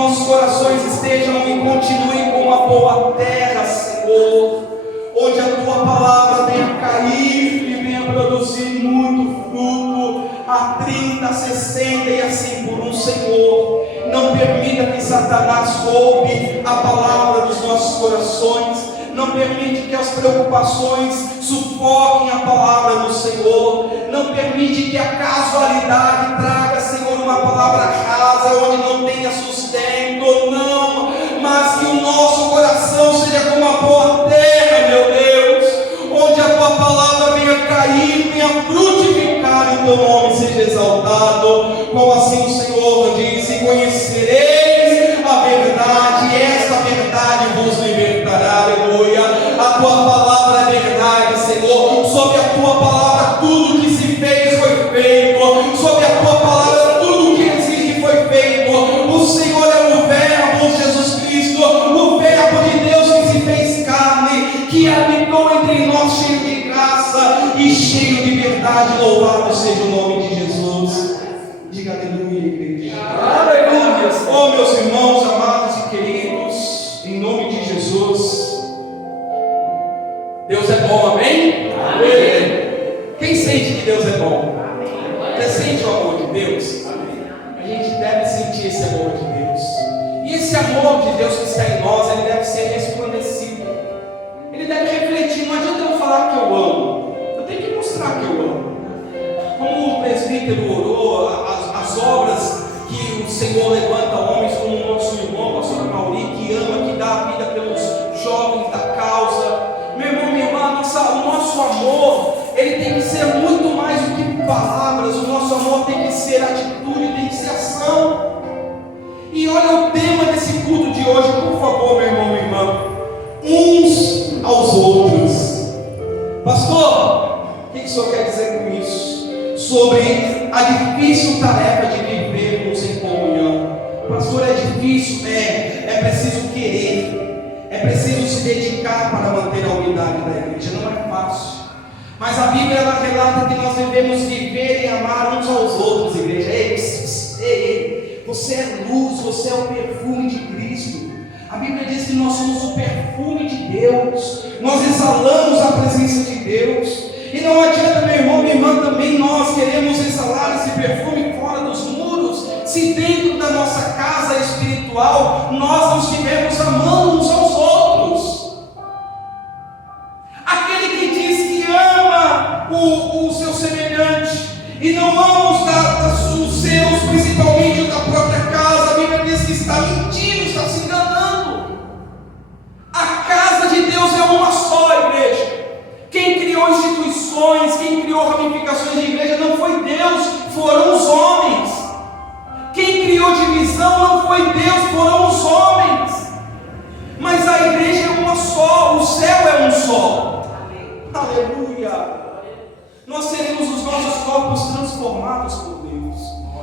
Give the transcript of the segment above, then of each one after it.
nossos corações estejam e continuem como a boa terra, Senhor, onde a Tua palavra venha cair e venha produzir muito fruto, a 30, a 60 e assim por um, Senhor. Não permita que Satanás roube a palavra dos nossos corações. Não permite que as preocupações sufoquem a palavra do Senhor. Não permite que a casualidade traga, Senhor, uma palavra rasa, onde não tenha sustento. Não, mas que o nosso coração seja como a boa terra, meu Deus, onde a Tua palavra venha cair, venha frutificar, e o Teu nome seja exaltado. Como assim o Senhor diz: e conhecereis a verdade, e esta verdade vos libertará. Aleluia. A Tua palavra é verdade, Senhor. Sob a Tua palavra tudo que se fez foi feito. Sob a Tua palavra tudo que existe foi feito. O Senhor é o Verbo, Jesus Cristo, o Verbo de Deus que se fez carne, que habitou entre nós, cheio de graça e cheio de verdade. Louvado seja o nome de Jesus. Diga aleluia, igreja. Aleluia. Oh, meus irmãos amados e queridos, em nome de Jesus, Deus é bom, amém? Amém. Quem sente que Deus é bom? Amém. Você sente o amor de Deus? Amém. A gente deve sentir esse amor de Deus. E esse amor de Deus que está em nós, ele deve ser resplandecido. Ele deve refletir. Não adianta eu falar que eu amo. Eu tenho que mostrar que eu amo. Como o presbítero orou, as obras que o Senhor levanta homens como o nosso irmão, o pastor Mauri, que ama, que dá a vida pelos jovens da causa. Meu irmão, minha irmã, o nosso amor, ele tem que ser muito mais do que palavras. O nosso amor tem que ser atitude, tem que ser ação. E olha o tema desse culto de hoje, por favor, meu irmão, minha irmã: uns aos outros. Pastor, o que o senhor quer dizer com isso? Sobre a difícil tarefa de vivermos em comunhão. Pastor, é difícil? É preciso querer, é preciso se dedicar para manter a unidade da igreja. Não é fácil, mas a Bíblia ela relata que nós devemos viver e amar uns aos outros, igreja. Ei, você é luz, você é o perfume de Cristo. A Bíblia diz que nós somos o perfume de Deus, nós exalamos a presença de Deus. E não adianta, meu irmão, minha irmã, também nós queremos exalar esse perfume fora dos muros, se dentro da nossa casa espiritual nós não estivermos amando uns aos outros. Aquele que diz que ama o seu semelhante e não ama os seus, principalmente da própria casa, a Bíblia diz que está mentindo, está se enganando. A casa de Deus é uma só, igreja. Quem criou instituições, quem criou ramificações de igreja não foi Deus, foram os homens. Quem criou divisão não foi Deus, foram os homens. Mas a igreja é uma só, o céu é um só. Aleluia. Nós teremos os nossos corpos transformados por Deus.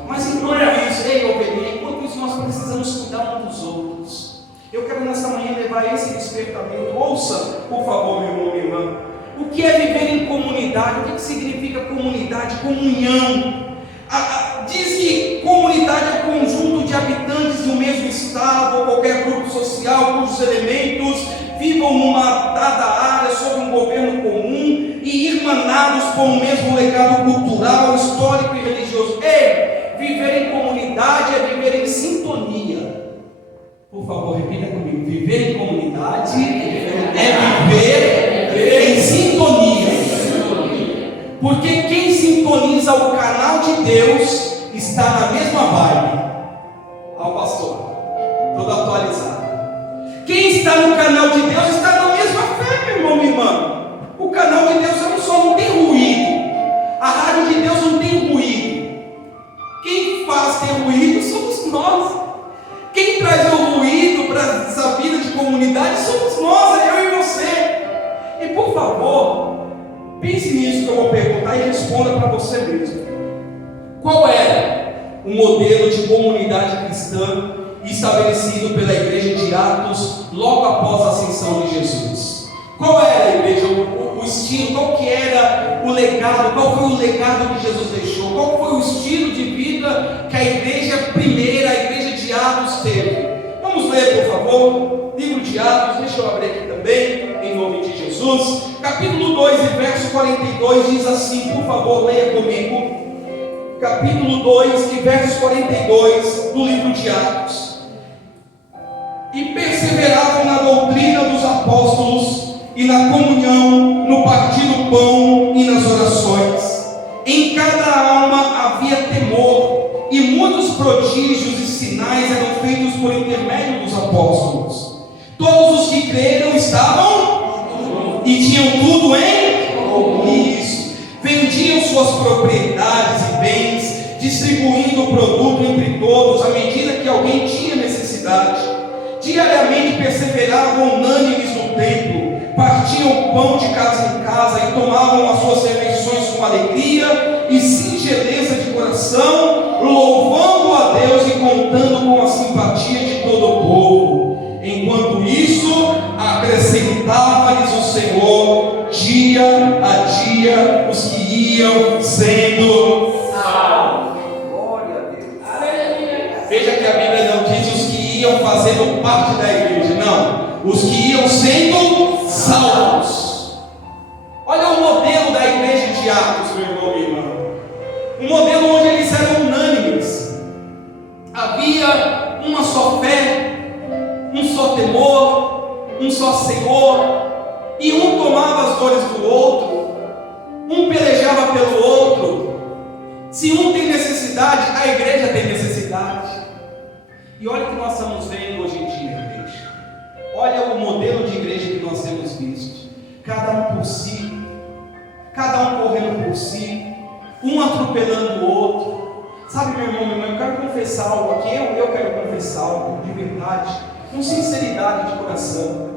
Mas enquanto isso, ovelhinha, enquanto isso nós precisamos cuidar uns dos outros. Eu quero nesta manhã levar esse despertamento. Ouça, por favor, meu irmão, minha irmã. O que é viver em comunidade? O que significa comunidade? Comunhão. Diz que comunidade é o conjunto de habitantes do mesmo estado ou qualquer grupo social cujos elementos vivam numa dada área sob um governo comum e irmanados por um mesmo legado cultural, histórico e religioso. Viver em comunidade é viver em sintonia. Por favor, repita comigo: viver em comunidade é viver em sintonia. Porque quem sintoniza o canal de Deus está na mesma vibe. Ao pastor, todo atualizado. Quem está no canal de Deus está na mesma fé, meu irmão, minha irmã. O canal de Deus é um só, não tem ruído. A rádio de Deus não tem ruído. Quem faz ter ruído somos nós. Quem traz o ruído para essa vida de comunidade somos nós, é eu e você. E por favor, pense nisso que eu vou perguntar e responda para você mesmo. Qual era o modelo de comunidade cristã estabelecido pela igreja de Atos logo após a ascensão de Jesus? Qual era a igreja, o estilo, qual que era o legado, qual foi o legado que Jesus deixou? Qual foi o estilo de vida que a igreja primeira, a igreja de Atos teve? 2 e verso 42 diz assim, por favor, leia comigo. Capítulo 2 e verso 42 do livro de Atos. E perseveravam na doutrina dos apóstolos e na comunhão, no partir do pão e nas orações. Em cada alma havia temor, e muitos prodígios e sinais eram feitos por intermédio dos apóstolos. Todos os que creram estavam e tinham tudo em isso. Vendiam suas propriedades e bens, distribuindo o produto entre todos, à medida que alguém tinha necessidade. Diariamente perseveravam unânimes no templo, partiam o pão de casa em casa e tomavam as suas refeições com alegria e singeleza de coração, louvando a Deus e contando com a simpatia de todo o povo. Enquanto isso, acrescentava-lhes o Senhor dia a dia os que iam sendo salvos. Glória a Deus. Veja que a Bíblia não diz os que iam fazendo parte da igreja, não, os que iam sendo salvos. Olha o modelo da igreja de Atos, meu irmão e minha irmã. Um modelo onde eles eram unânimes. Havia uma só fé, um só temor, um só Senhor, e um tomava as dores do outro, um pelejava pelo outro. Se um tem necessidade, a igreja tem necessidade. E olha o que nós estamos vendo hoje em dia, igreja. Olha o modelo de igreja que nós temos visto. Cada um por si, cada um correndo por si, um atropelando o outro. Sabe, meu irmão, minha irmã, eu quero confessar algo aqui. Eu quero confessar algo de verdade, com sinceridade de coração.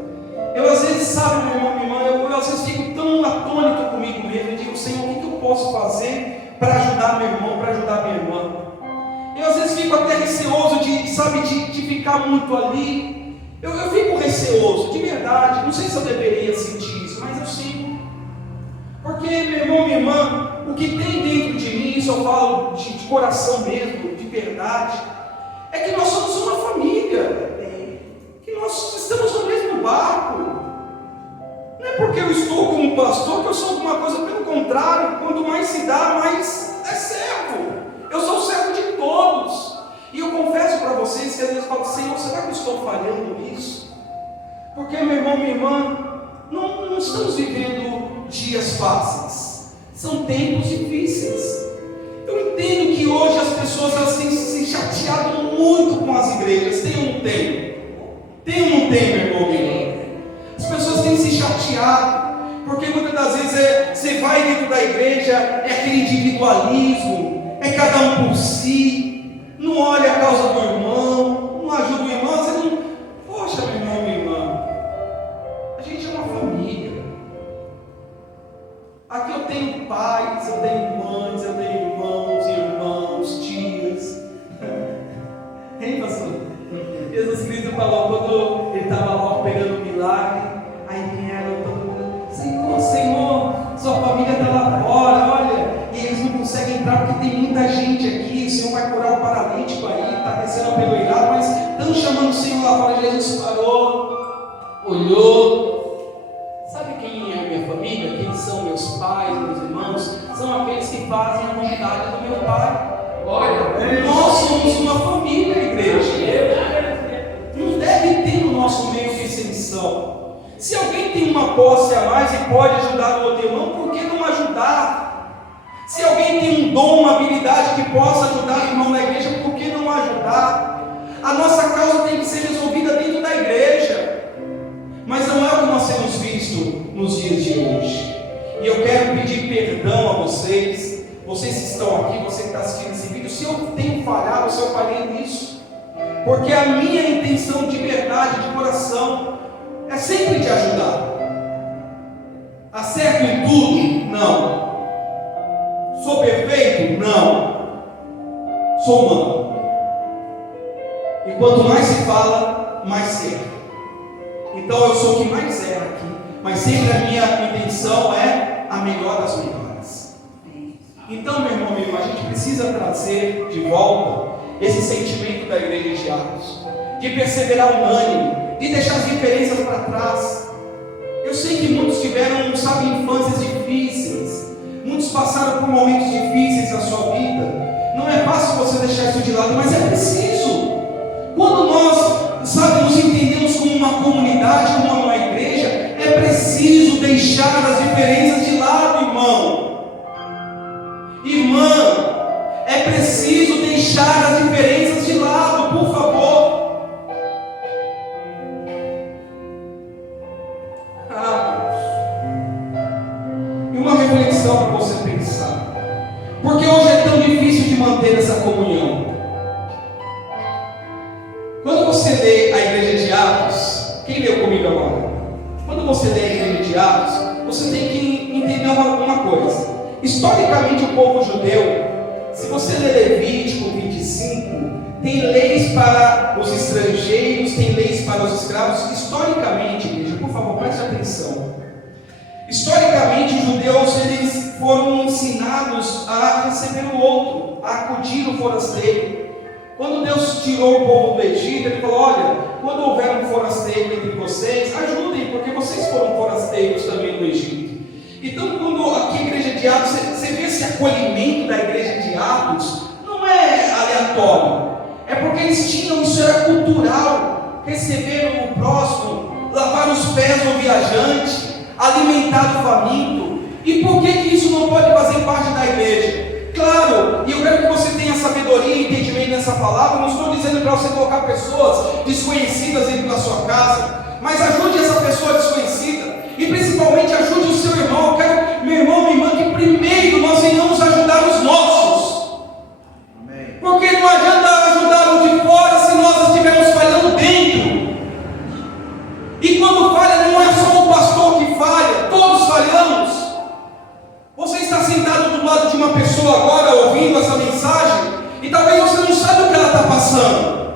Eu às vezes, sabe, meu irmão, minha irmã, eu às vezes fico tão atônito comigo mesmo. Eu digo, Senhor, o que eu posso fazer para ajudar meu irmão, para ajudar minha irmã? Eu às vezes fico até receoso de ficar muito ali. Eu fico receoso, de verdade. Não sei se eu deveria sentir isso, mas eu sinto. Porque, meu irmão, minha irmã, o que tem dentro de mim, isso eu falo de coração mesmo, de verdade, é que nós somos uma família, que nós estamos no mesmo barco. Não é porque eu estou como pastor que eu sou alguma coisa, pelo contrário, quanto mais se dá, mais é servo. Eu sou servo de todos. E eu confesso para vocês que às vezes eu falo, Senhor, será que eu estou falhando nisso? Porque, meu irmão, minha irmã, não estamos vivendo dias fáceis, são tempos difíceis. Eu entendo que hoje as pessoas elas têm se chateado muito com as igrejas. Tem ou não tem? Tem ou não tem, meu irmão, minha irmã? As pessoas têm se chateado, porque muitas das vezes você vai dentro da igreja, é aquele individualismo, é cada um por si, não olha a causa do irmão, não ajuda o irmão, você não. Poxa, meu irmão, minha irmã, a gente é uma família. Aqui eu tenho pais, eu tenho mães, eu tenho irmãos, irmãos, tias. Hein, pastor? Jesus Cristo falou quando ele estava lá operando o milagre, aí vieram todo mundo, Senhor, Senhor, sua família está lá fora, olha, e eles não conseguem entrar porque tem muita gente aqui, o Senhor vai curar o paralítico aí, está descendo pelo irado, mas estão chamando o Senhor lá fora. Jesus parou, olhou, sabe quem é a minha família? Quem são meus pais, meus irmãos? São aqueles que fazem a vontade do meu Pai. Nós somos uma família, igreja. Não deve ter no nosso meio distinção. Se alguém tem uma posse a mais e pode ajudar o outro irmão, por que não ajudar? Se alguém tem um dom, uma habilidade que possa ajudar o irmão da igreja, por que não ajudar? A nossa causa tem que ser resolvida dentro da igreja. Mas não é o que nós temos visto nos dias de hoje. E eu quero pedir perdão a vocês que estão aqui, você que está assistindo esse vídeo, se eu tenho falhado, se eu falhei nisso. Porque a minha intenção de verdade, de coração, é sempre te ajudar. Acerto em tudo? Não. Sou perfeito? Não. Sou humano. E quanto mais se fala, mais se erra. Então eu sou o que mais erra aqui. Mas sempre a minha intenção é a melhor das melhores. Então, meu irmão, minha irmã, a gente precisa trazer de volta esse sentimento da igreja de Atos, de perseverar unânime, de deixar as diferenças para trás. Eu sei que muitos tiveram, sabe, infâncias difíceis, muitos passaram por momentos difíceis na sua vida. Não é fácil você deixar isso de lado, mas é preciso. Quando nós, sabe, nos entendemos como uma comunidade, como uma igreja, é preciso deixar as diferenças de lado, irmão. Irmã, é preciso deixar as diferenças de lado, por favor. E uma reflexão para você pensar. Porque hoje é tão difícil de manter essa comunhão. Quando você lê a igreja de Atos, quem leu comigo agora? Quando você lê a igreja de Atos, você tem que entender uma coisa. Historicamente, o povo judeu, se você ler Levítico 25, tem leis para os estrangeiros, tem leis para os escravos. Historicamente, igreja, por favor, preste atenção. Historicamente, os judeus, eles foram ensinados a receber o outro, a acudir o forasteiro. Quando Deus tirou o povo do Egito, Ele falou: olha, quando houver um forasteiro entre vocês, ajudem, porque vocês foram forasteiros também do Egito. Então, quando aqui a igreja de Atos, você vê esse acolhimento da igreja de Atos, não é aleatório, é porque eles tinham, isso era cultural, receber o próximo, lavar os pés do viajante, alimentar o faminto. E por que isso não pode fazer parte da igreja? Claro, e eu quero que você tenha sabedoria e entendimento nessa palavra. Não estou dizendo para você colocar pessoas desconhecidas dentro da sua casa, mas ajude essa pessoa desconhecida, e principalmente ajude o seu irmão. Eu quero, meu irmão, minha irmã, que primeiro nós venhamos ajudar os nossos. Amém. Porque não adianta ajudar o de fora se nós estivermos falhando dentro. E quando falha, não é só o pastor que falha, todos falhamos. Você está sentado do lado de uma pessoa agora, ouvindo essa mensagem, e talvez você não sabe o que ela está passando.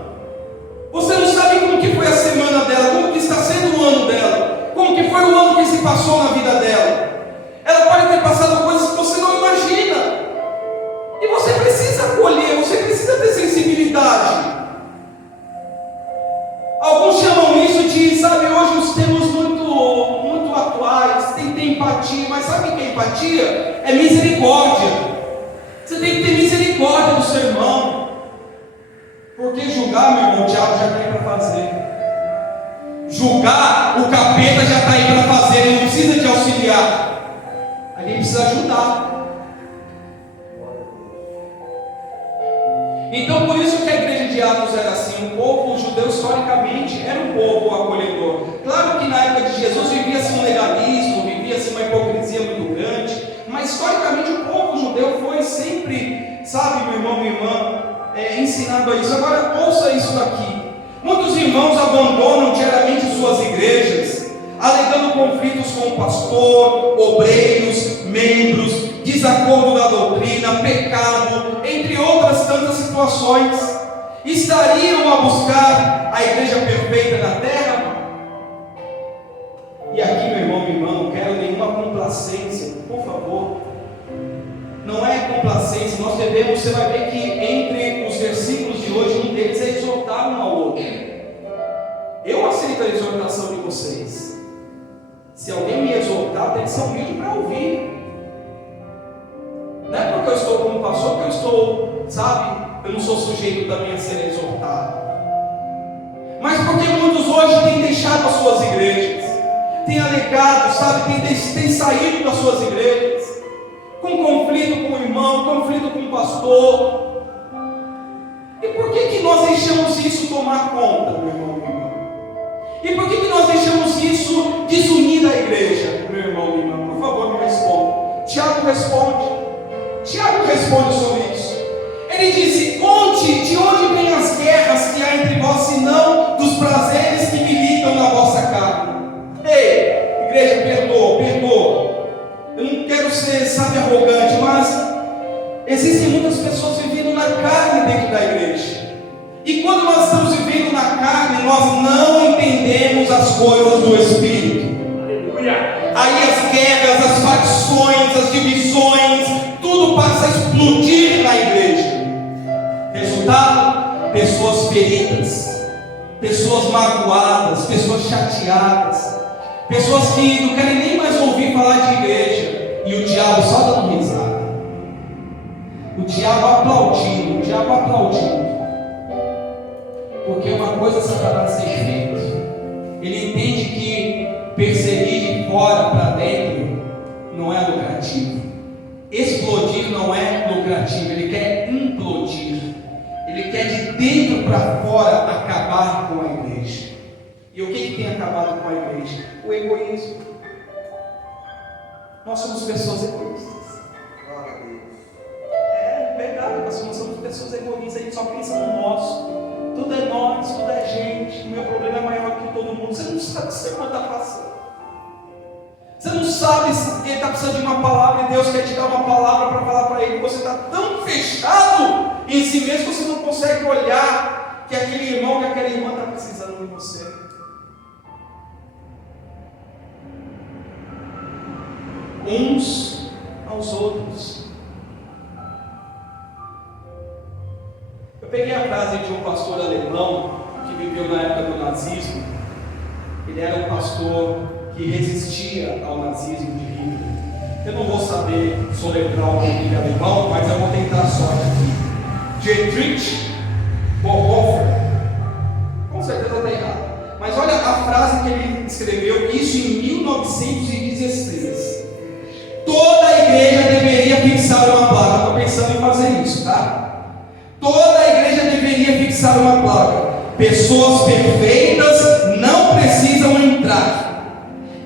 Você não sabe como que foi a semana dela, como que está sendo o ano dela, como que foi o ano que se passou na vida dela. Ela pode ter passado coisas que você não imagina, e você precisa acolher, você precisa ter sensibilidade. Alguns chamam isso de, sabe, hoje os termos muito atuais, tem que ter empatia, mas sabe o que é empatia? É misericórdia. Você tem que ter misericórdia do seu irmão, porque julgar, meu irmão, o diabo já está aí para fazer. Julgar, o capeta já está aí para fazer, ele não precisa te auxiliar, a gente precisa ajudar. Então, por isso que a igreja de Atos era assim. O povo judeu, historicamente, era um povo acolhedor. Claro que na época de Jesus vivia-se um legalismo, vivia-se uma hipocrisia muito grande, mas historicamente o povo judeu foi sempre, sabe, meu irmão, minha irmã, ensinado a isso. Agora, ouça isso daqui. Muitos irmãos abandonam diariamente suas igrejas, alegando conflitos com o pastor, obreiros, membros, desacordo da doutrina, pecado, entre outras tantas situações. Estariam a buscar a igreja perfeita na terra? E aqui, meu irmão, minha irmã, não quero nenhuma complacência, por favor. Não é complacência, nós devemos, você vai ver que entre os versículos de hoje, um deles é exortar um ao outro. Eu aceito a exortação de vocês. Se alguém me exortar, tem que ser humilde para ouvir. Não é porque eu estou como pastor que eu estou, sabe, eu não sou sujeito também a ser exortado. Mas porque muitos hoje têm deixado as suas igrejas, têm alegado, sabe, têm saído das suas igrejas, com conflito com o irmão, conflito com o pastor. E por que nós deixamos isso tomar conta, meu irmão, minha irmã? E por que nós deixamos isso desunir a igreja, meu irmão, minha irmã? Por favor, me responda. Tiago responde. Tiago responde sobre isso. Ele disse: de onde vêm as guerras que há entre vós, senão dos prazeres que militam na vossa carne? Ei, igreja, perdoa. Eu não quero ser, sabe, arrogante, mas existem muitas pessoas vivendo na carne dentro da igreja. E quando nós estamos vivendo na carne, nós não entendemos as coisas do Espírito. Aleluia. Aí as guerras, as facções, as divisões, tudo passa a explodir na igreja. Resultado? Pessoas feridas, pessoas magoadas, pessoas chateadas, Pessoas que não querem nem mais ouvir falar de igreja, e o diabo só dando risada, o diabo aplaudindo, porque uma coisa Satanás tem feito, ele entende que perseguir de fora para dentro não é lucrativo, explodir não é lucrativo, ele quer implodir, ele quer de dentro para fora acabar com a igreja. E o que tem acabado com a igreja? O egoísmo. Nós somos pessoas egoístas. É verdade, nós somos pessoas egoístas, a gente só pensa no nosso. Tudo é nós, tudo é gente. O meu problema é maior que todo mundo. Você não sabe o que você está passando. Você não sabe se ele está precisando de uma palavra e Deus quer te dar uma palavra para falar para ele. Você está tão fechado em si mesmo que você não consegue olhar que aquele irmão, que aquela irmã está precisando de você. Uns aos outros. Eu peguei a frase de um pastor alemão que viveu na época do nazismo. Ele era um pastor que resistia ao nazismo de Hitler. Eu não vou saber soletrar o nome de alemão, mas eu vou tentar a sorte aqui. Dietrich Bonhoeffer. Com certeza está errado. Mas olha a frase que ele escreveu, isso em 1916. Toda a igreja deveria fixar uma placa. Estou pensando em fazer isso, tá? Toda a igreja deveria fixar uma placa. Pessoas perfeitas não precisam entrar.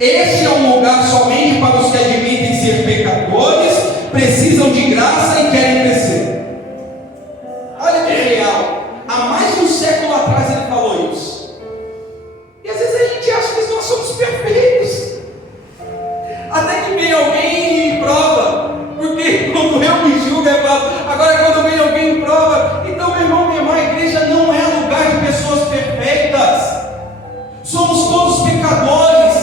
Este é um lugar somente para os que admitem ser pecadores, precisam de graça e querem crescer. Olha que real. Há mais de um século atrás ele falou isso. E às vezes a gente acha que nós somos perfeitos. Até que vem alguém e prova, porque quando eu me julgo eu falo, agora quando vem alguém e prova, então meu irmão, minha irmã, a igreja não é lugar de pessoas perfeitas, somos todos pecadores,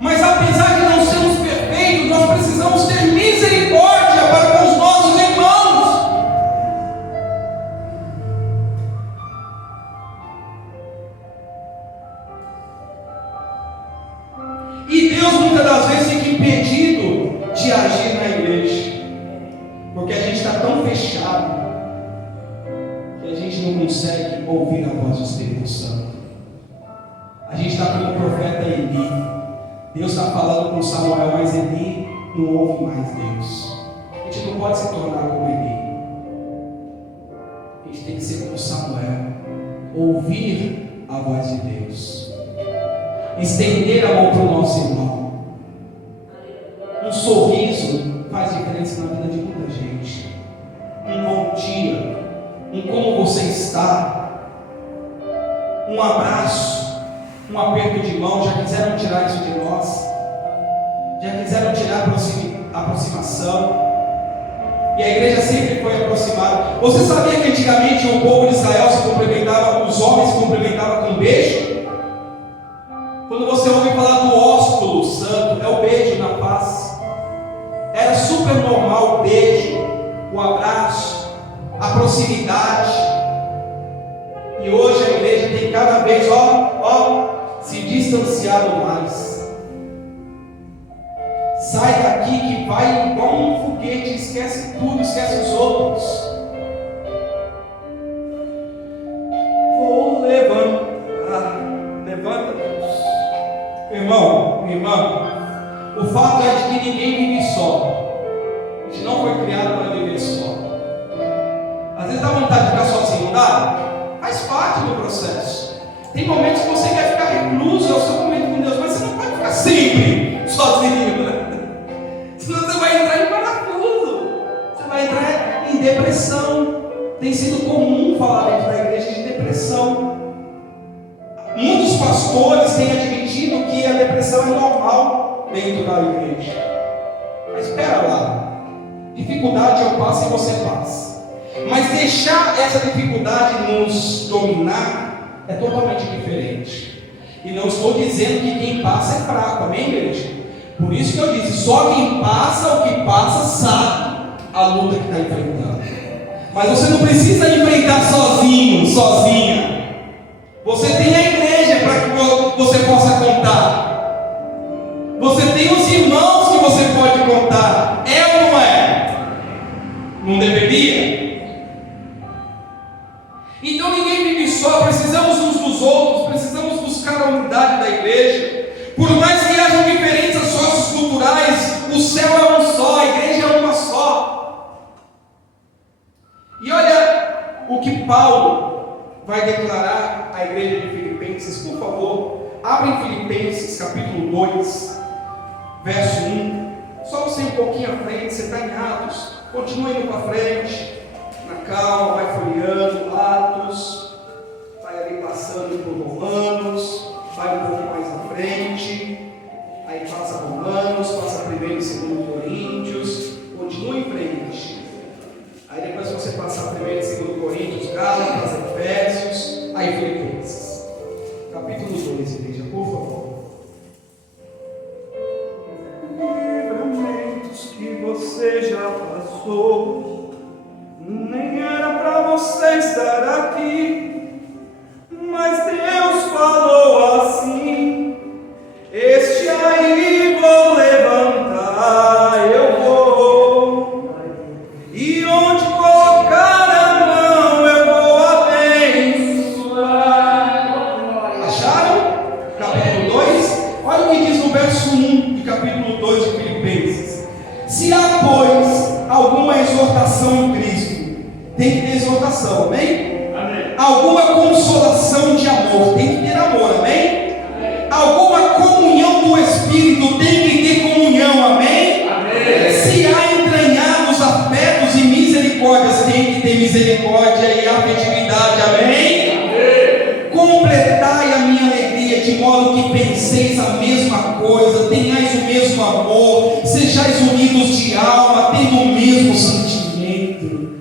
mas apesar de não sermos perfeitos, nós precisamos ter misericórdia para com os nossos irmãos. E Deus muitas das vezes fica impedido de agir na igreja, porque a gente está tão fechado que a gente não consegue ouvir a voz do Espírito Santo. A gente está como o profeta Eli. Deus está falando com Samuel, mas Eli não ouve mais Deus. A gente não pode se tornar como Eli. A gente tem que ser como Samuel, ouvir a voz de Deus, estender a mão para o nosso irmão. Um sorriso faz diferença na vida de muita gente. Um bom dia, um como você está, um abraço, um aperto de mão. Já quiseram tirar isso de nós, já quiseram tirar a aproximação, e a igreja sempre foi aproximada. Você sabia que antigamente o povo de Israel se cumprimentava, os homens se cumprimentavam com um beijo? Quando você ouve falar do ósculo santo, é o beijo na face. Era super normal o beijo, o abraço, a proximidade. E hoje a igreja tem cada vez, se distanciado mais. Sai daqui que vai igual um foguete, esquece tudo, esquece os outros. Vou levantar, levanta. Irmão, irmã, o fato é de que ninguém vive só. A gente não foi criado para viver só. Às vezes dá vontade de ficar sozinho, não dá? Faz parte do processo. Tem momentos que você quer ficar recluso, é o seu momento com Deus, mas você não pode ficar sempre sozinho, né? Senão você vai entrar em parafuso, você vai entrar em depressão. Tem sido comum falar dentro da igreja de depressão. Muitos pastores têm admitido que a depressão é normal dentro da igreja. Mas espera lá, dificuldade eu passo e você passa. Mas deixar essa dificuldade nos dominar é totalmente diferente. E não estou dizendo que quem passa é fraco, amém, igreja? Por isso que eu disse, só quem passa o que passa sabe a luta que está enfrentando. Mas você não precisa enfrentar sozinho, sozinha. Você tem a igreja para que você possa contar. Não deveria? Então ninguém vive só, precisamos uns dos outros, precisamos buscar a unidade da igreja. Por mais que hajam diferenças socioculturais, o céu é um só, a igreja é uma só. E olha o que Paulo vai declarar à igreja de Filipenses, por favor, abre em Filipenses capítulo 2, verso 1, só você um pouquinho à frente, você está em Atos, continua indo para frente, na calma, vai folheando Atos, vai ali passando por Romanos, vai um pouco mais à frente, aí passa Romanos, passa 1º e 2º Coríntios, continua em frente, aí depois você passar 1º e 2º Coríntios, Gálatas, Efésios, aí Filipenses, capítulo 2, igreja, por favor. Livramentos que você já passou, nem era para você estar aqui, mas Deus falou assim: este aí vou levantar, eu vou, e onde colocar a mão eu vou abençoar. Acharam? Capítulo 2, olha o que diz no verso 1 de capítulo 2 de Filipenses: se há, pois, alguma exortação em Cristo, tem que ter exortação, amém? Amém. Alguma consolação de amor, tem que ter amor, amém? Amém. Alguma comunhão do Espírito, tem que ter comunhão, amém? Amém. Se há entranhados afetos e misericórdias, tem que ter misericórdia e afetividade, amém? Amém. Completai a minha alegria, de modo que penseis a mesma coisa, tenhais o mesmo amor, sejais unidos de alma, tendo o mesmo sentimento.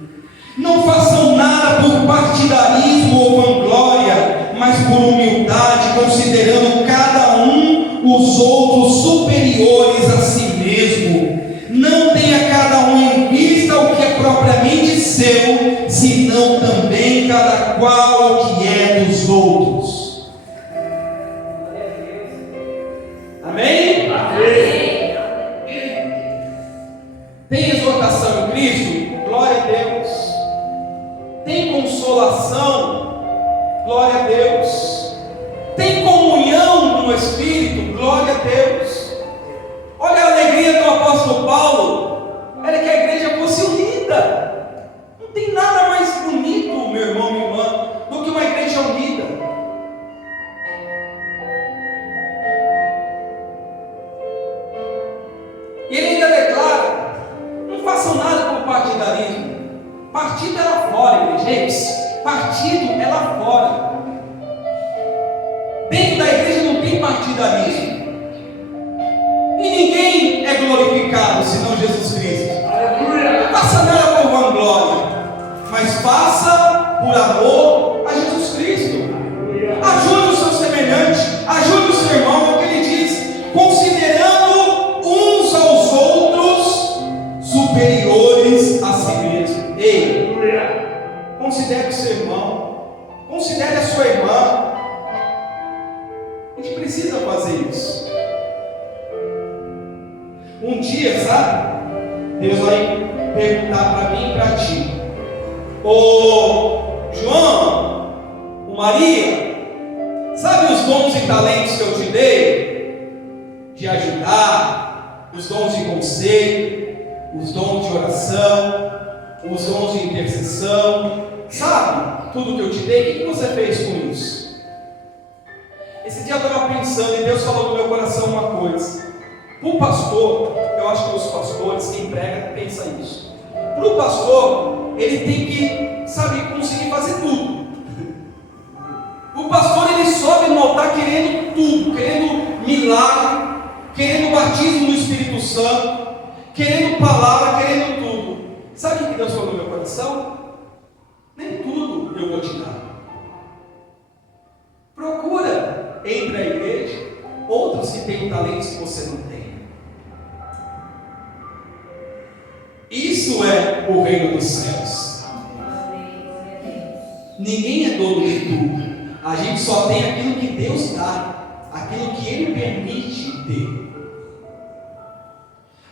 Não façam nada por partidarismo ou vanglória, mas por humildade, considerando cada um os outros superiores a si mesmo. Não tenha cada um em vista o que é propriamente seu, senão também cada qual o que é dos outros. Amém? Amém. Tem exortação em Cristo? Glória a Deus. Tem consolação? Glória a Deus. Tem comunhão no Espírito? Glória a Deus. Olha a alegria do apóstolo Paulo, era que a igreja fosse unida. Não tem nada mais bonito, meu irmão, minha irmã, do que uma igreja unida. E ele ainda declara: não façam nada por partidarismo. Partido é lá fora, igreja. Gente, partido é lá fora. Dentro da igreja não tem partidarismo. E ninguém é glorificado senão Jesus Cristo. Aleluia. Não faça nada por vanglória, mas faça por amor a Jesus Cristo. Aleluia. Ajude o seu semelhante, ajude o seu irmão, porque ele diz: considerando uns aos outros superiores a si mesmo. Ei, considere o seu irmão, considere a sua irmã. A gente precisa fazer isso. Um dia, sabe, Deus vai perguntar para mim e para ti: ô João, ô Maria, sabe os dons e talentos que eu te dei? De ajudar, os dons de conselho, os dons de oração, os dons de intercessão, sabe? Tudo que eu te dei, o que você fez com isso? Esse dia eu estava pensando e Deus falou no meu coração uma coisa. Para o pastor, eu acho que os pastores, quem prega, pensa isso. Para o pastor, ele tem que, sabe, conseguir fazer tudo. O pastor, ele sobe no altar querendo tudo, querendo milagre, querendo batismo no Espírito Santo, querendo palavra, querendo tudo. Sabe o que Deus falou no meu coração? Nem tudo eu vou te dar. Procura entre a igreja outros que têm talentos que você não tem. Isso é o reino dos céus. Ninguém é dono de tudo. A gente só tem aquilo que Deus dá, aquilo que Ele permite ter.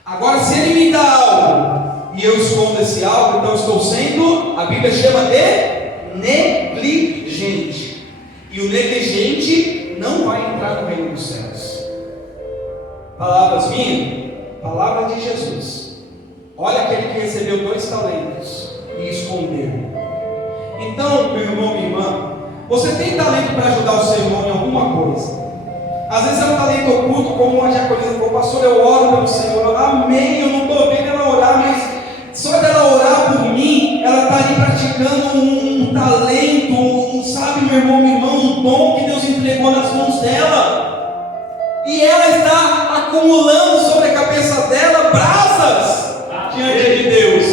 Agora, se Ele me dá algo e eu escondo esse algo, então eu estou sendo, a Bíblia chama de negligente. E o negligente não vai entrar no reino dos céus. Palavras minhas, palavra de Jesus. Olha aquele que recebeu 2 talentos e escondeu. Então, meu irmão, minha irmã, você tem talento para ajudar o seu irmão em alguma coisa. Às vezes é um talento oculto, como uma diaconisa falou: pastor, eu oro pelo Senhor, amém, eu não estou vendo ela orar, mas só dela orar por mim, ela está ali praticando um talento, sabe, meu irmão, minha irmã, um dom que Deus entregou nas mãos dela, e ela está acumulando sobre a cabeça dela brasas diante de Deus,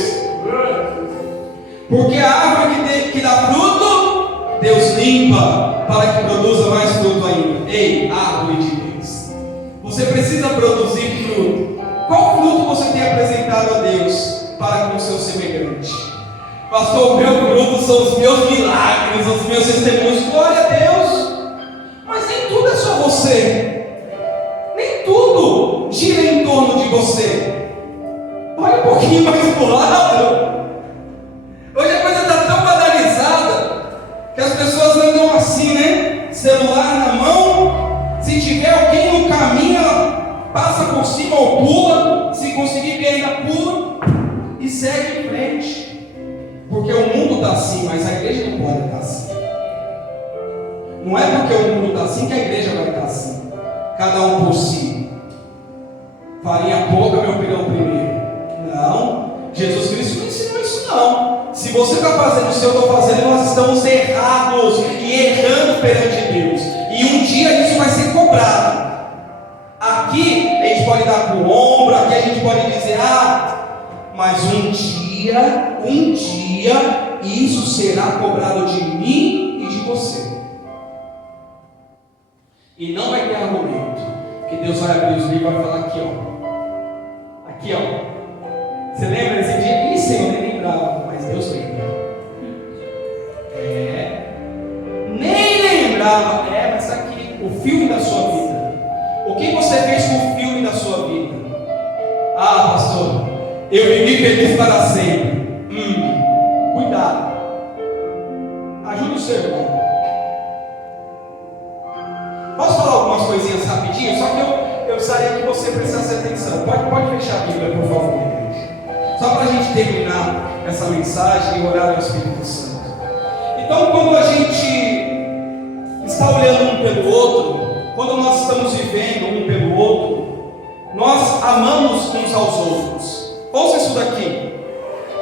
porque a árvore que dá fruto, Deus limpa para que produza mais fruto ainda. Ei, árvore de Deus, você precisa produzir fruto. Qual fruto você tem apresentado a Deus para com o seu semelhante? Pastor, o meu fruto são os meus milagres, os meus testemunhos. Glória a Deus. Mas nem tudo é só você, nem tudo gira em torno de você. Olha um pouquinho mais pro lado. Hoje a coisa está tão banalizada que as pessoas andam assim, né? Celular na mão, se tiver alguém no caminho, ela passa por cima ou pula, se conseguir ver ainda pula e segue em frente. Porque o mundo está assim, mas a igreja não pode estar assim. Não é porque o mundo está assim que a igreja vai estar assim. Cada um por si. Farinha pouca, meu pirão primeiro. Não, Jesus Cristo não ensinou isso não. Se você está fazendo o que eu estou fazendo, nós estamos errados e errando perante Deus. E um dia isso vai ser cobrado. Aqui a gente pode dar com o ombro, aqui a gente pode dizer: mas um dia isso será cobrado de mim e de você. E não vai ter argumento, que Deus vai abrir os livros e vai falar aqui, ó. Aqui, ó. Você lembra desse dia? Ih, Senhor, nem lembrava, mas Deus lembra. Nem lembrava. Mas está aqui, o filme da sua vida. O que você fez com o filme da sua vida? Pastor, eu vivi feliz para sempre. Cuidado. Ajude o seu irmão. Posso falar algumas coisinhas rapidinho? Só que eu gostaria que você prestasse atenção. Pode fechar a Bíblia, por favor, igreja. Só para a gente terminar essa mensagem e orar ao Espírito Santo. Então, quando a gente está olhando um pelo outro, quando nós estamos vivendo um pelo outro, nós amamos uns aos outros. Ouça isso daqui: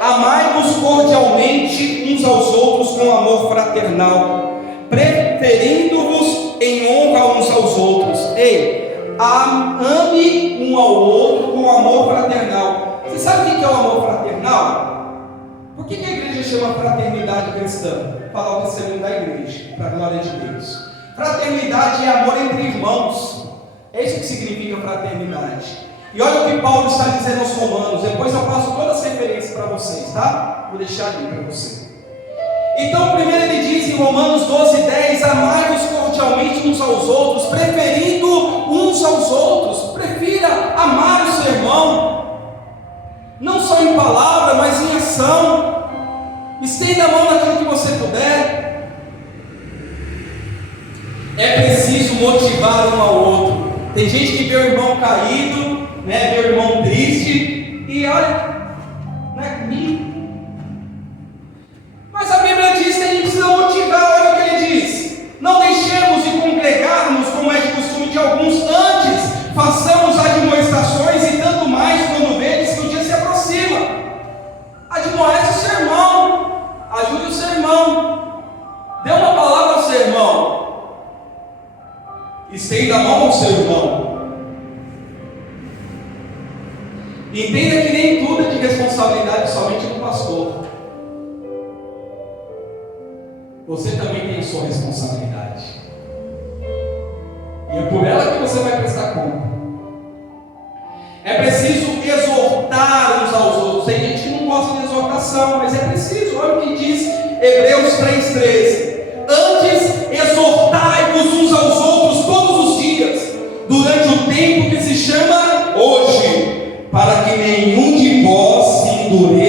amai-vos cordialmente uns aos outros com amor fraternal, preferindo-vos em honra uns aos outros. Ame um ao outro com amor fraternal. Você sabe o que é o amor fraternal? Por que a igreja chama fraternidade cristã? Falar o testemunho da igreja, para a glória de Deus. Fraternidade é amor entre irmãos. É isso que significa fraternidade. E olha o que Paulo está dizendo aos Romanos. Depois eu passo todas as referências para vocês, tá? Vou deixar ali para você. Então, primeiro ele diz em Romanos 12:10: amai-vos cordialmente uns aos outros, preferindo uns aos outros. Prefira amar o seu irmão, não só em palavra, mas em ação. Estenda a mão naquilo que você puder. É preciso motivar um ao outro. Tem gente que vê o irmão caído, vê o irmão triste, e olha, não é comigo. Mas a Bíblia diz que a gente precisa motivar. Olha o que ele diz: não deixemos de congregarmos, como é de costume de alguns, antes façamos admoestações, e tanto mais quando vedes que o dia se aproxima. Admoeste o seu irmão, ajude o seu irmão, dê uma palavra ao seu irmão, estenda a mão ao seu irmão. Entenda que nem tudo é de responsabilidade somente do pastor. Você também tem a sua responsabilidade, e é por ela que você vai prestar conta. É preciso exortar uns aos outros. Tem gente que não gosta de exortação, mas é preciso. Olha o que diz Hebreus 3:13: antes exortai-vos uns aos outros todos os dias, durante o tempo que se chama hoje, para que nenhum de vós se endureça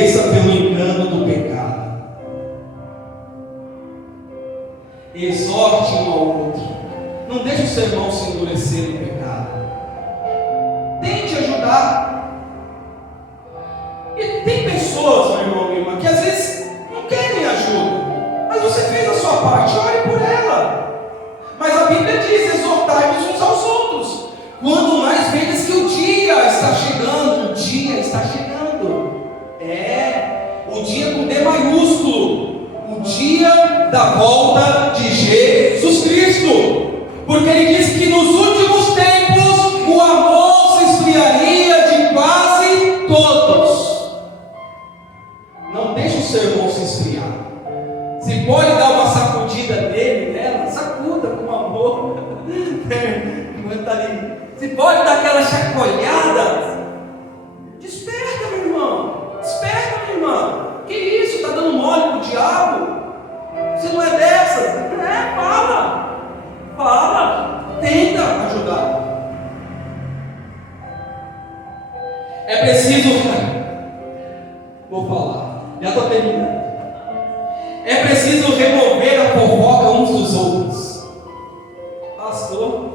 maiúsculo, o dia da volta de Jesus Cristo. Porque ele disse que nos últimos tempos o amor se esfriaria de quase todos. Não deixe o seu irmão se esfriar. Se pode dar uma sacudida nele, nela, sacuda com amor. Se pode dar aquela chacoalhada, desperta, meu irmão. Desperta, minha irmã. Que isso? Está dando mole pro diabo? Você não é dessas? Fala, tenta ajudar. É preciso, vou falar, já estou terminando. É preciso remover a fofoca uns dos outros. Pastor,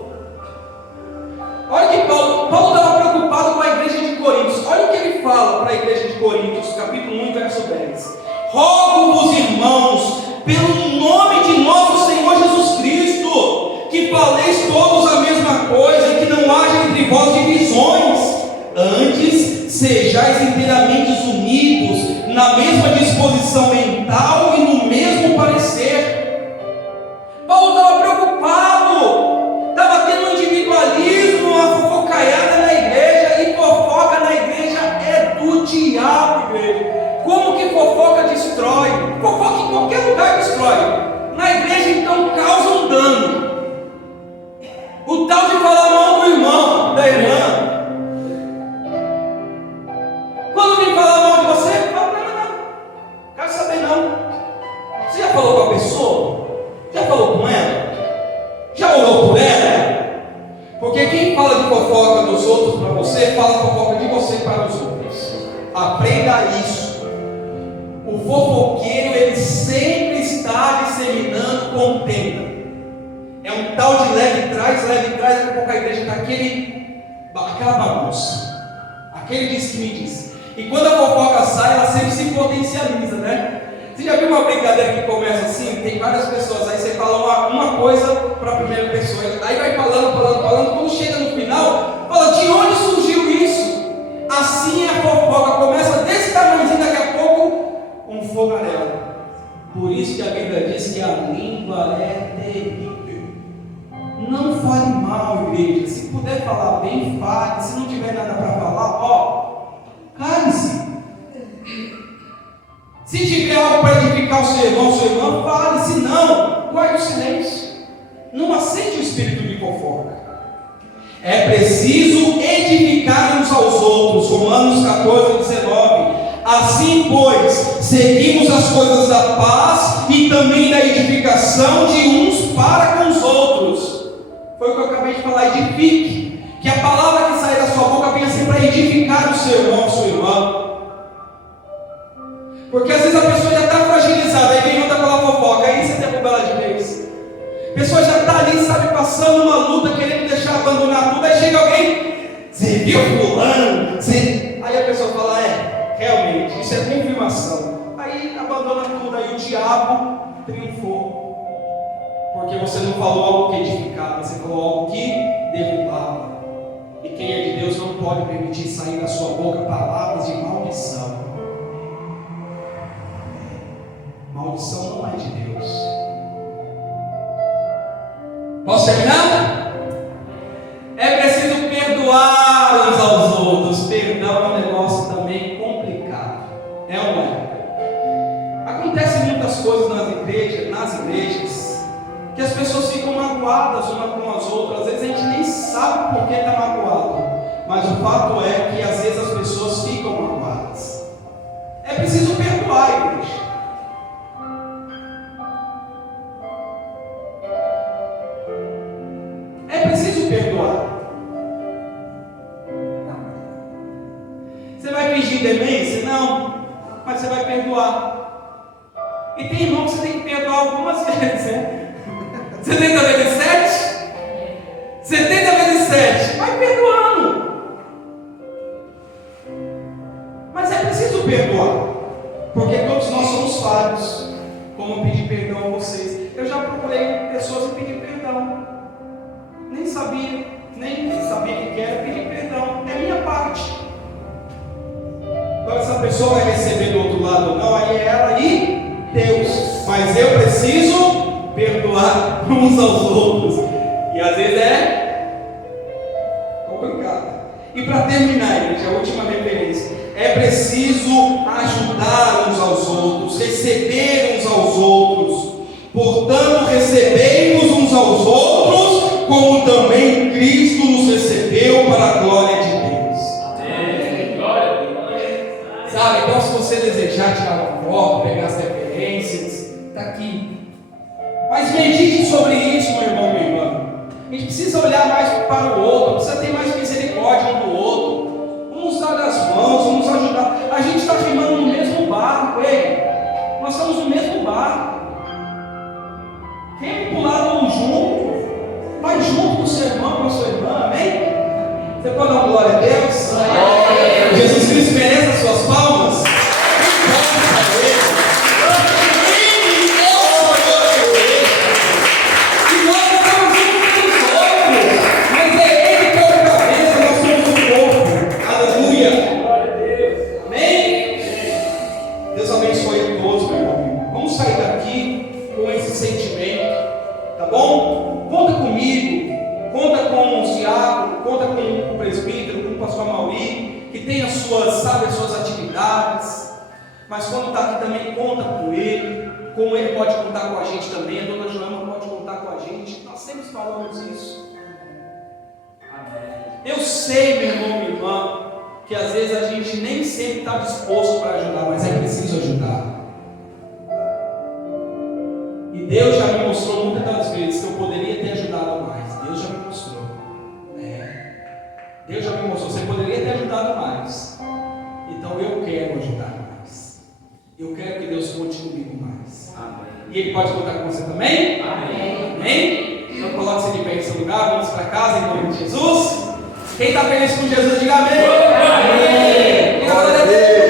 olha que Paulo estava preocupado com a igreja de Coríntios. Olha o que ele fala para a igreja de Coríntios, capítulo 1, verso 10. Rogo-vos, irmãos, pelo nome de nosso Senhor Jesus Cristo, que faleis todos a mesma coisa e que não haja entre vós divisões. Antes, sejais inteiramente unidos, na mesma disposição mental e no mesmo parecer. Paulo estava preocupado, estava tendo um individualismo, uma fofocaiada na igreja, e fofoca na igreja é do diabo, igreja. Como que fofoca destrói? Fofoca em qualquer lugar destrói. Na igreja, então, causa um dano. O tal de falar mal do irmão, da irmã. Quando alguém fala mal de você, fala, não, quero saber não. Você já falou com a pessoa? Já falou com ela? Já orou por ela? Porque quem fala de fofoca dos outros para você, fala fofoca de você para os outros. Aprenda isso. O fofoqueiro, ele sempre está disseminando contenda. É um tal de leve e traz, daqui a pouco a igreja está aquela bagunça. Aquele disse que me disse. E quando a fofoca sai, ela sempre se potencializa, né? Você já viu uma brincadeira que começa assim? Tem várias pessoas, aí você fala uma coisa para a primeira pessoa, aí vai falando, quando chega no final, fala, de onde surgiu isso? Assim a fofoca começa desse tamanhozinho, daqui a pouco, um fogaréu. Por isso que a Bíblia diz que a língua é terrível. Não fale mal, igreja. Se puder falar bem, fale. Se não tiver nada para falar, cale-se. Se tiver algo para edificar o seu irmão, sua irmã, fale. Se não, guarde o silêncio. Não aceite o espírito de fofoca. É preciso edificar uns aos outros. Romanos 14, 19. Assim, pois, seguimos as coisas da paz e também da edificação de uns para com os outros. Foi o que eu acabei de falar, edifique. Que a palavra que sai da sua boca venha sempre para edificar o seu irmão, a sua irmã. Porque às vezes a pessoa já está fragilizada, aí vem outra pela fofoca, aí você derruba ela de vez. A pessoa já está ali, sabe, passando uma luta, querendo deixar abandonar tudo, aí chega alguém, você viu fulano? Aí a pessoa fala, realmente, isso é confirmação. Aí abandona tudo, aí o diabo triunfou. Porque você não falou algo que edificava, você falou algo que derrubava. E quem é de Deus não pode permitir sair da sua boca palavras de maldição. Maldição não é de Deus. Posso terminar? É preciso perdoar uns aos outros. Perdão é um negócio também complicado. É ou não é? Acontecem muitas coisas nas igrejas, que as pessoas ficam magoadas umas com as outras. Às vezes a gente nem sabe por que está magoado, mas o fato é que às vezes as pessoas ficam magoadas. É preciso perdoar, igreja. É preciso perdoar. Você vai fingir demência? Não, mas você vai perdoar. E tem irmão que você tem que perdoar algumas vezes, né? 70 vezes 7? 70 vezes 7. Vai perdoando. Mas é preciso perdoar. Porque todos nós somos falhos. Como pedir perdão a vocês. Eu já procurei pessoas e pedir perdão. Nem sabia que era pedir perdão. É minha parte. Agora, essa pessoa vai receber do outro lado ou não, aí é ela e Deus. Mas eu preciso perdoar uns aos outros. E às vezes é complicado. E para terminar, gente, a última referência. É preciso ajudar uns aos outros, receber uns aos outros. Portanto, recebemos uns aos outros, como também Cristo nos recebeu para a glória de Deus. Amém. Glória a Deus. Sabe, então se você desejar tirar uma foto, pegar as referências, está aqui. Mas medite sobre isso, meu irmão, minha irmã. A gente precisa olhar mais para o outro, precisa ter mais misericórdia um do outro. Vamos dar as mãos, vamos ajudar. A gente está remando no mesmo barco, ei. Nós estamos no mesmo barco. Quem pular junto, vai junto com o seu irmão, com a sua irmã, amém? Você pode dar glória a Deus? Amém. Jesus Cristo merece as suas palmas? Mas quando está aqui também, conta com ele, como ele pode contar com a gente também, a dona Joana pode contar com a gente, nós sempre falamos isso. Eu sei, meu irmão, minha irmã, que às vezes a gente nem sempre está disposto para ajudar, mas é preciso ajudar. E Deus já me mostrou muitas das vezes que eu poderia ter ajudado mais. Deus já me mostrou. Deus já me mostrou, você poderia ter ajudado mais. Então eu quero ajudar mais. Eu quero que Deus conte comigo mais. Amém. E Ele pode contar com você também? Amém. Amém? Então coloque-se de pé em seu lugar, vamos para casa em nome de Jesus. Quem está feliz com Jesus, diga amém. Amém. Glória a Deus.